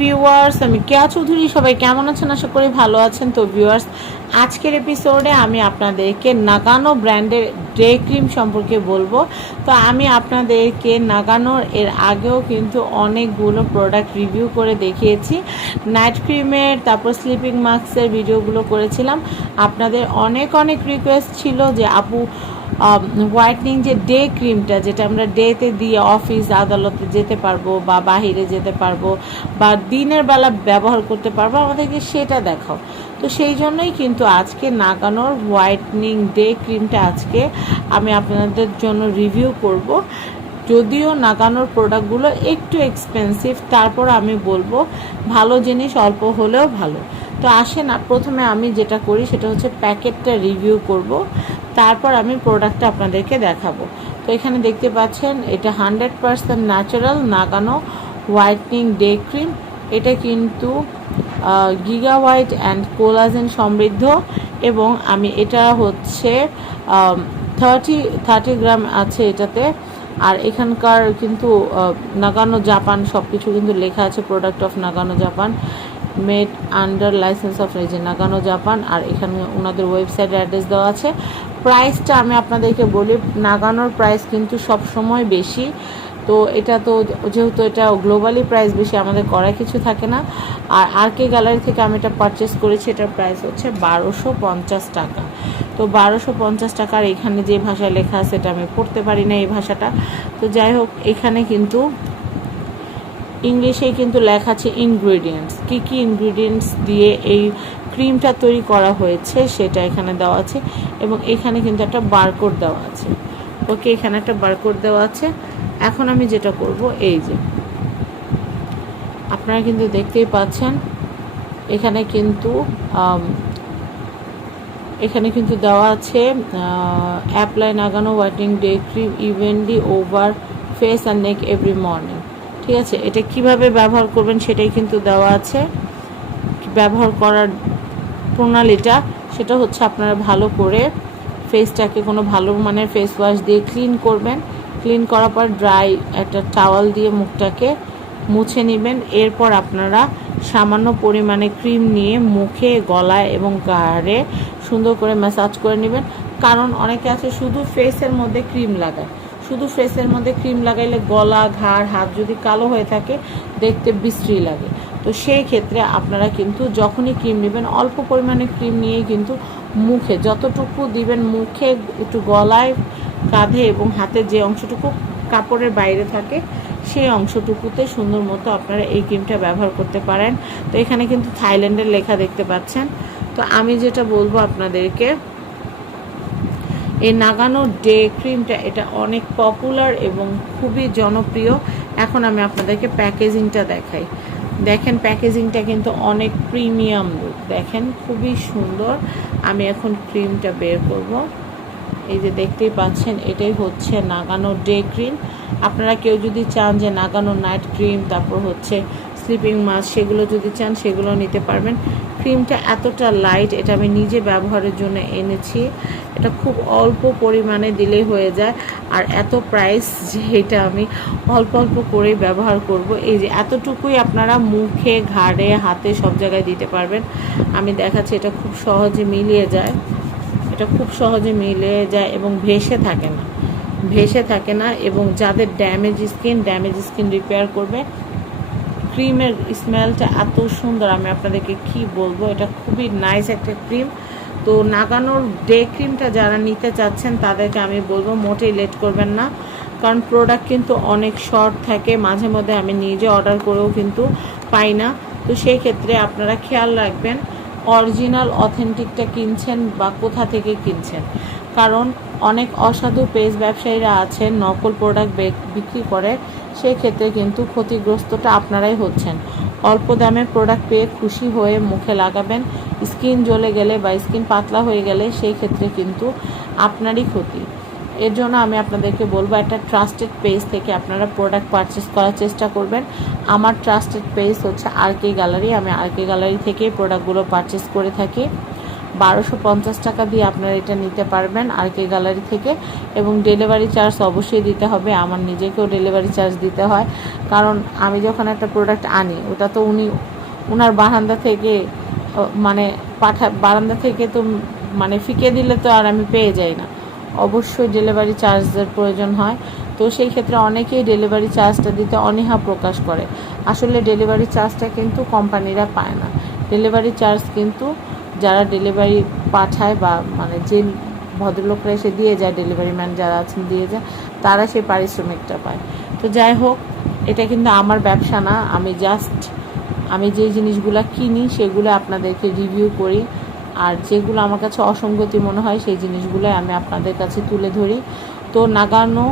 Viewers আমি কেয়া চৌধুরী, সবাই কেমন আছেন? আশা করি ভালো আছেন। তো ভিউয়ার্স আজকের এপিসোডে আমি আপনাদেরকে নাগানো ব্র্যান্ডের ডে ক্রিম সম্পর্কে বলব। তো আমি আপনাদেরকে নাগানোর এর আগেও কিন্তু অনেকগুলো প্রোডাক্ট রিভিউ করে দেখিয়েছি। নাইট ক্রিমের তারপর স্লিপিং মাস্কের ভিডিওগুলো করেছিলাম। আপনাদের অনেক অনেক রিকোয়েস্ট ছিল যে, আপু হোয়াইটনিং যে ডে ক্রিমটা যেটা আমরা ডেতে দিয়ে অফিস আদালতে যেতে পারব বা বাহিরে যেতে পারব বা দিনের বেলা ব্যবহার করতে পারব, আমাদেরকে সেটা দেখাও। তো সেই জন্যই কিন্তু আজকে নাগানোর হোয়াইটনিং ডে ক্রিমটা আজকে আমি আপনাদের জন্য রিভিউ করব। যদিও নাগানোর প্রোডাক্টগুলো একটু এক্সপেন্সিভ তারপর আমি বলব ভালো জিনিস অল্প হলেও ভালো। তো আসে না প্রথমে আমি যেটা করি সেটা হচ্ছে প্যাকেটটা রিভিউ করব। তারপর আমি প্রোডাক্টটা আপনাদেরকে দেখাবো। তো এখানে দেখতে পাচ্ছেন, এটা hundred percent natural Nagano whitening day cream এটা কিন্তু গিগা হোয়াইট অ্যান্ড কোলাজেন সমৃদ্ধ এবং আমি এটা হচ্ছে থার্টি থার্টি গ্রাম আছে এটাতে। আর এখানকার কিন্তু নাগানো জাপান সব কিছু কিন্তু লেখা আছে product of Nagano Japan. Made under licence of রেজে Nagano Japan. আর এখানে ওনাদের ওয়েবসাইট অ্যাড্রেস দেওয়া আছে। প্রাইসটা আমি আপনাদেরকে বলি, নাগানোর প্রাইস কিন্তু সব সময় বেশি। তো এটা তো যেহেতু এটা গ্লোবালি প্রাইস বেশি, আমাদের করার কিছু থাকে না। আর আর কে গ্যালারি থেকে আমি এটা পারচেস করেছি, এটার প্রাইস হচ্ছে বারোশো পঞ্চাশ টাকা। তো বারোশো পঞ্চাশ টাকার এখানে যে ভাষায় লেখা আছে এটা আমি পড়তে পারি না এই ভাষাটা। তো যাই হোক, এখানে কিন্তু ইংলিশেই কিন্তু লেখা আছে ইনগ্রিডিয়েন্টস কী কী ইনগ্রিডিয়েন্টস দিয়ে এই ক্রিমটা তৈরি করা হয়েছে, সেটা এখানে দেওয়া আছে এবং এখানে কিন্তু একটা বারকোড দেওয়া আছে। ওকে, এখানে একটা বারকোড দেওয়া আছে। এখন আমি যেটা করব, এই যে। আপনারা কিন্তু দেখতেই পাচ্ছেন, এখানে কিন্তু এখানে কিন্তু দেওয়া আছে apply Nagano whitening day cream evenly over face and neck every morning ঠিক আছে? এটা কীভাবে ব্যবহার করবেন সেটাই কিন্তু দেওয়া আছে। ব্যবহার করার প্রণালীটা সেটা হচ্ছে আপনারা ভালো করে ফেসটাকে কোনো ভালো মানের ফেস ওয়াশ দিয়ে ক্লিন করবেন। ক্লিন করার পর ড্রাই একটা টাওয়াল দিয়ে মুখটাকে মুছে নেবেন। এরপর আপনারা সামান্য পরিমাণে ক্রিম নিয়ে মুখে, গলায় এবং গাড়ে সুন্দর করে ম্যাসাজ করে নেবেন। কারণ অনেকে আছে শুধু ফেসের মধ্যে ক্রিম লাগায়। শুধু ফেসের মধ্যে ক্রিম লাগাইলে গলা, ঘাড়, হাত যদি কালো হয়ে থাকে, দেখতে বিশ্রী লাগে। তো সেই ক্ষেত্রে আপনারা কিন্তু যখনই ক্রিম নেবেন, অল্প পরিমাণে ক্রিম নিয়েই কিন্তু মুখে, যতটুকু দিবেন মুখে একটু গলায়, কাঁধে এবং হাতের যে অংশটুকু কাপড়ের বাইরে থাকে, সেই অংশটুকুতে সুন্দর মতো আপনারা এই ক্রিমটা ব্যবহার করতে পারেন। তো এখানে কিন্তু থাইল্যান্ডের লেখা দেখতে পাচ্ছেন। তো আমি যেটা বলব আপনাদেরকে, এই নাগানো ডে ক্রিমটা এটা অনেক পপুলার এবং খুবই জনপ্রিয়। এখন আমি আপনাদেরকে প্যাকেজিংটা দেখাই। দেখেন প্যাকেজিংটা কিন্তু অনেক প্রিমিয়াম লুক দেখেন, খুবই সুন্দর। আমি এখন ক্রিমটা বের করব। এই যে দেখতেই পাচ্ছেন, এটাই হচ্ছে নাগানো ডে ক্রিম আপনারা কেউ যদি চান যে নাগানো নাইট ক্রিম তারপর হচ্ছে স্লিপিং মাস্ক সেগুলো যদি চান, সেগুলো নিতে পারবেন। ক্রিমটা এতটা লাইট এটা আমি নিজে ব্যবহারের জন্য এনেছি। এটা খুব অল্প পরিমাণে দিলেই হয়ে যায়। আর এত প্রাইস যে এটা আমি অল্প অল্প করে ব্যবহার করব। এই যে এতটুকুই আপনারা মুখে, ঘাড়ে, হাতে সব জায়গায় দিতে পারবেন। আমি দেখাচ্ছি, এটা খুব সহজে মিলিয়ে যায়। এটা খুব সহজে মিলে যায় এবং ভেসে থাকে না। ভেসে থাকে না এবং যাদের damage skin damage skin repair করবে ক্রিমের স্মেলটা এত সুন্দর, আমি আপনাদেরকে কি বলব, এটা খুবই নাইস একটা ক্রিম। তো নাগানোর ডে ক্রিমটা যারা নিতে চাচ্ছেন, তাদেরকে আমি বলব মোটেই লেট করবেন না, কারণ প্রোডাক্ট কিন্তু অনেক শর্ট থাকে, মাঝে মধ্যে আমি নিজে অর্ডার করেও কিন্তু পাই না। তো সেই ক্ষেত্রে আপনারা খেয়াল রাখবেন অরিজিনাল অথেন্টিকটা কিনছেন বা কোথা থেকে কিনছেন। কারণ অনেক অসাধু পেজ ব্যবসায়ীরা আছেন নকল প্রোডাক্ট বিক্রি করে সেই ক্ষেত্রে কিন্তু ক্ষতিগ্রস্তটা আপনারাই হচ্ছেন। অল্প দামের প্রোডাক্ট পেয়ে খুশি হয়ে মুখে লাগাবেন স্কিন জ্বলে গেলে বা স্কিন পাতলা হয়ে গেলে সেই ক্ষেত্রে কিন্তু আপনারই ক্ষতি। এর জন্য আমি আপনাদেরকে বলব, একটা ট্রাস্টেড পেজ থেকে আপনারা প্রোডাক্ট পারচেস করার চেষ্টা করবেন। আমার ট্রাস্টেড পেজ হচ্ছে আর কে গ্যালারি আমি আর কে গ্যালারি থেকেই প্রোডাক্টগুলো পারচেস করে থাকি। বারোশো পঞ্চাশ টাকা দিয়ে আপনারা এটা নিতে পারবেন আর কে গ্যালারি থেকে। এবং ডেলিভারি চার্জ অবশ্যই দিতে হবে, আমার নিজেকেও ডেলিভারি চার্জ দিতে হয়। কারণ আমি যখন একটা প্রোডাক্ট আনি, ওটা তো উনি ওনার বারান্দা থেকে মানে পাঠা, বারান্দা থেকে তো মানে ফিকে দিলে তো আর আমি পেয়ে যাই না। অবশ্যই ডেলিভারি চার্জের প্রয়োজন হয়। তো সেই ক্ষেত্রে অনেকেই ডেলিভারি চার্জটা দিতে অনীহা প্রকাশ করে। আসলে ডেলিভারি চার্জটা কিন্তু কোম্পানিরা পায় না। ডেলিভারি চার্জ কিন্তু যারা ডেলিভারি পাঠায় বা মানে যে ভদ্রলোকরা এসে দিয়ে যায় ডেলিভারি ম্যান যারা আছেন দিয়ে যায়, তারা সেই পারিশ্রমিকটা পায়। তো যাই হোক, এটা কিন্তু আমার ব্যবসা না, আমি জাস্ট আমি যে জিনিসগুলো কিনি সেগুলো আপনাদেরকে রিভিউ করি। আর যেগুলো আমার কাছে অসঙ্গতি মনে হয়, সেই জিনিসগুলো আমি আপনাদের কাছে তুলে ধরি। তো নাগানো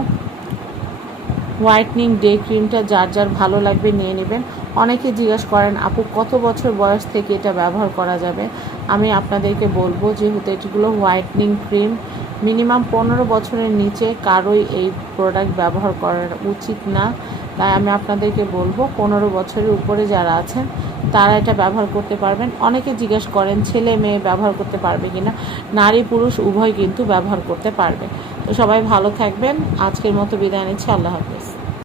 হোয়াইটনিং ডে ক্রিমটা যার যার ভালো লাগবে নিয়ে নেবেন। অনেকে জিজ্ঞাসা করেন, আপু, কত বছর বয়স থেকে এটা ব্যবহার করা যাবে? আমি আপনাদেরকে বলব যেহেতু এটিগুলো হোয়াইটনিং ক্রিম, মিনিমাম পনেরো বছরের নিচে কারোই এই প্রোডাক্ট ব্যবহার করার উচিত না। তাই আমি আপনাদেরকে বলব, পনেরো বছরের উপরে যারা আছেন, তারা এটা ব্যবহার করতে পারবেন। অনেকে জিজ্ঞেস করেন, ছেলে মেয়ে ব্যবহার করতে পারবে কিনা? নারী পুরুষ উভয় কিন্তু ব্যবহার করতে পারবে। তো সবাই ভালো থাকবেন। আজকের মতো বিদায় নিচ্ছি। আল্লাহ হাফেজ।